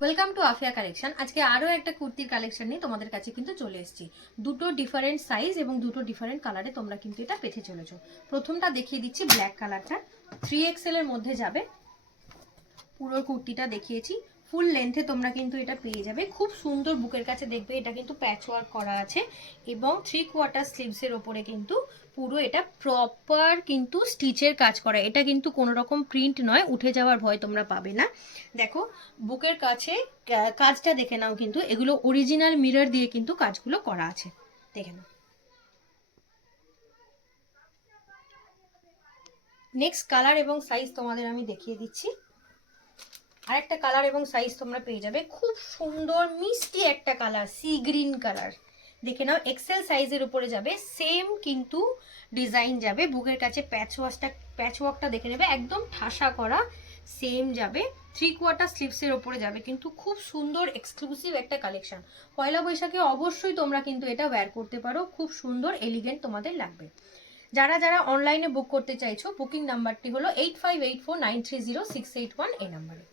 Welcome to Afia collection. আজকে আরো একটা কুর্তির কালেকশন নিয়ে তোমাদের কাছে কিন্তু চলে এসেছি। দুটো ডিফারেন্ট সাইজ এবং দুটো ডিফারেন্ট কালারে তোমরা কিন্তু এটা পেতে চলেছো। প্রথমটা দেখিয়ে দিচ্ছি ব্ল্যাক কালারটা, 3XL এর মধ্যে যাবে। পুরো কুর্তিটা দেখিয়েছি, ফুল লেন্থে তোমরা কিন্তু এটা পেয়ে যাবে। খুব সুন্দর, বুকের কাছে দেখবে এটা কিন্তু প্যাচ ওয়ার্ক করা আছে এবং 3/4 স্লিভসের ওপরে কিন্তু পুরো এটা প্রপার কিন্তু স্টিচের কাজ করা। এটা কিন্তু কোনো রকম প্রিন্ট নয়, উঠে যাওয়ার ভয় তোমরা পাবে না। দেখো বুকের কাছে কাজটা দেখে নাও, কিন্তু এগুলো অরিজিনাল মিরর দিয়ে কিন্তু কাজগুলো করা আছে, দেখে নাও। নেক্সট কালার এবং সাইজ তোমাদের আমি দেখিয়ে দিচ্ছি। আরেকটা কালার এবং সাইজ তোমরা পেয়ে যাবে, খুব সুন্দর মিষ্টি একটা কালার, সি গ্রিন কালার। দেখে নাও, এক্সেল সাইজের উপরে যাবে, সেম কিন্তু ডিজাইন যাবে। বুকের কাছে প্যাচ ওয়ার্কটা দেখে নেবে, একদম ঠাসা করা সেম যাবে। 3/4 স্লিভসের ওপরে যাবে, কিন্তু খুব সুন্দর এক্সক্লুসিভ একটা কালেকশন। পয়লা বৈশাখে অবশ্যই তোমরা কিন্তু এটা ওয়্যার করতে পারো, খুব সুন্দর এলিগেন্ট তোমাদের লাগবে। যারা যারা অনলাইনে বুক করতে চাইছো, বুকিং নাম্বারটি হলো 8584930681, এই নাম্বারে।